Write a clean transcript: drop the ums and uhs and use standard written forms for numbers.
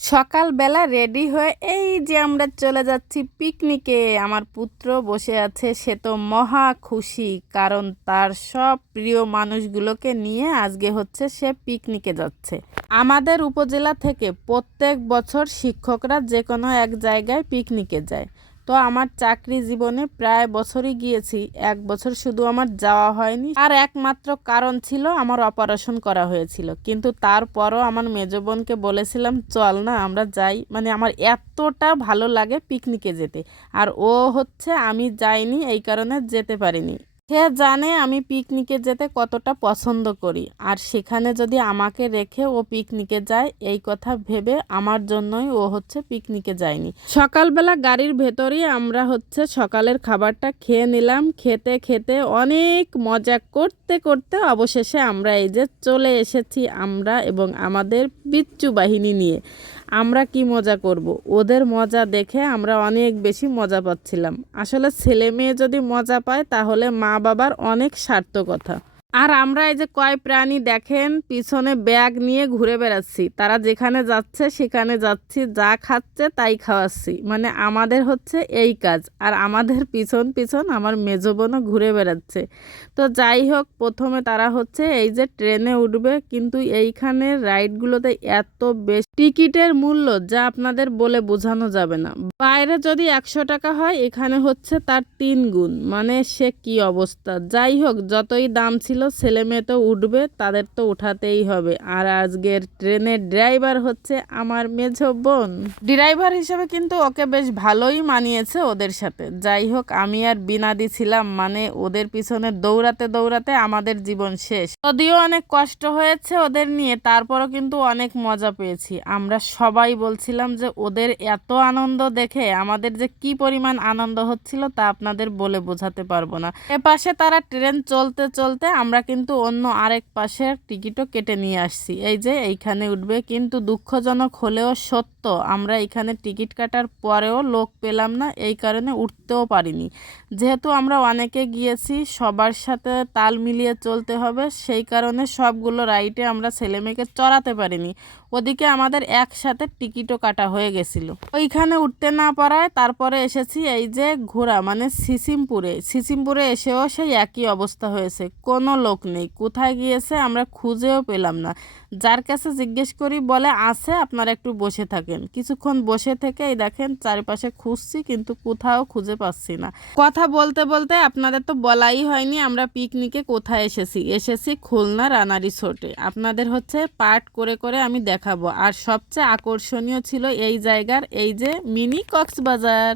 সকালবেলা রেডি হয়ে এই যে আমরা চলে যাচ্ছি পিকনিকে। আমার পুত্র বসে আছে, সে তো মহা খুশি, কারণ তার সব প্রিয় মানুষগুলোকে নিয়ে আজকে হচ্ছে সে পিকনিকে যাচ্ছে। আমাদের উপজেলা থেকে প্রত্যেক বছর শিক্ষকরা যে কোনো এক জায়গায় পিকনিকে যায়। তো আমার চাকরি জীবনে প্রায় বছরই গিয়েছি, এক বছর শুধু আমার যাওয়া হয়নি। আর একমাত্র কারণ ছিল আমার অপারেশন করা হয়েছিল, কিন্তু তারপরও আমার মেজ বোনকে বলেছিলাম চল না আমরা যাই, মানে আমার এতটা ভালো লাগে পিকনিকে যেতে। আর ও হচ্ছে আমি যাইনি এই কারণে যেতে পারিনি। সে জানে আমি পিকনিকে যেতে কতটা পছন্দ করি, আর সেখানে যদি আমাকে রেখে ও পিকনিকে যায় এই কথা ভেবে আমার জন্যই ও হচ্ছে পিকনিকে যায়নি। সকালবেলা গাড়ির ভেতরেই আমরা হচ্ছে সকালের খাবারটা খেয়ে নিলাম। খেতে খেতে অনেক মজা করতে করতে অবশেষে আমরা এই যে চলে এসেছি আমরা এবং আমাদের বিচ্চু বাহিনী নিয়ে। আমরা কি মজা করব, ওদের মজা দেখে আমরা অনেক বেশি মজা পাচ্ছিলাম। আসলে ছেলে মেয়ে যদি মজা পায় তাহলে মা বাবার অনেক সার্থকতা। আর আমরা এই যে কয় প্রাণী দেখেন, পিছনে ব্যাগ নিয়ে ঘুরে বেড়াচ্ছি, তারা যেখানে যাচ্ছে সেখানে যাচ্ছি, যা খাচ্ছে তাই খাওয়াচ্ছি, মানে আমাদের হচ্ছে এই কাজ। আর আমাদের পিছন পিছন আমার মেজ বোনও ঘুরে বেড়াচ্ছে। তো যাই হোক, প্রথমে তারা হচ্ছে এই যে ট্রেনে উঠবে, কিন্তু এইখানের রাইডগুলোতে এত বেশি টিকিটের মূল্য যা আপনাদের বলে বোঝানো যাবে না। বাইরে যদি 100 টাকা হয়, এখানে হচ্ছে তার 3 গুণ, মানে সে কি অবস্থা। যাই হোক, যতই দাম ছিল ছেলে মেয়ে তো উঠবে, তাদের তো উঠাতেই হবে। আর আজকের ট্রেনের ড্রাইভার হচ্ছে আমার মেজ বোন। ড্রাইভার হিসেবে কিন্তু ওকে বেশ ভালোই মানিয়েছে ওদের সাথে। যাই হোক, আমি আর বিনাদি ছিলাম, মানে ওদের পিছনে দৌড়াতে দৌড়াতে আমাদের জীবন শেষ। যদিও অনেক কষ্ট হয়েছে ওদের নিয়ে, তারপরও কিন্তু অনেক মজা পেয়েছি। আমরা সবাই বলছিলাম যে ওদের এত আনন্দ দেখে আমাদের যে কি পরিমাণ আনন্দ হচ্ছিল তা আপনাদের বলে বোঝাতে পারবো না। এপাশে তারা ট্রেন চলতে চলতে আমরা কিন্তু অন্য আরেক পাশের টিকিটও কেটে নিয়ে আসছি, এই যে এইখানে উঠবে। কিন্তু দুঃখজনক হলেও সত্য, আমরা এখানে টিকিট কাটার পরেও লোক পেলাম না, এই কারণে উঠতেও পারিনি। যেহেতু আমরা অনেকে গিয়েছি, সবার সাথে তাল মিলিয়ে চলতে হবে, সেই কারণে সবগুলো রাইডে আমরা ছেলেমেয়েকে চড়াতে পারিনি। ওদিকে আমাদের একসাথে টিকিটও কাটা হয়ে গেছিল। ওইখানে উঠতে না পারায় তারপরে এসেছি এই যে ঘোড়া, মানে সিসিমপুরে এসেও সেই একই অবস্থা হয়েছে, কোনো লোক নেই। কোথায় গিয়েছে আমরা খুঁজেও পেলাম না। যার কাছে জিজ্ঞেস করি বলে আছে, আপনারা একটু বসে থাকেন। কিছুক্ষণ বসে থেকে এই দেখেন চারিপাশে খুঁজছি, কিন্তু কোথাও খুঁজে পাচ্ছি না। কথা বলতে বলতে আপনাদের তো বলাই হয়নি আমরা পিকনিকে কোথায় এসেছি খুলনা রানা রিসোর্টে। আপনাদের হচ্ছে পার্ট করে করে আমি দেখাবো। আর সবচেয়ে আকর্ষণীয় ছিল এই জায়গার এই যে মিনি কক্সবাজার।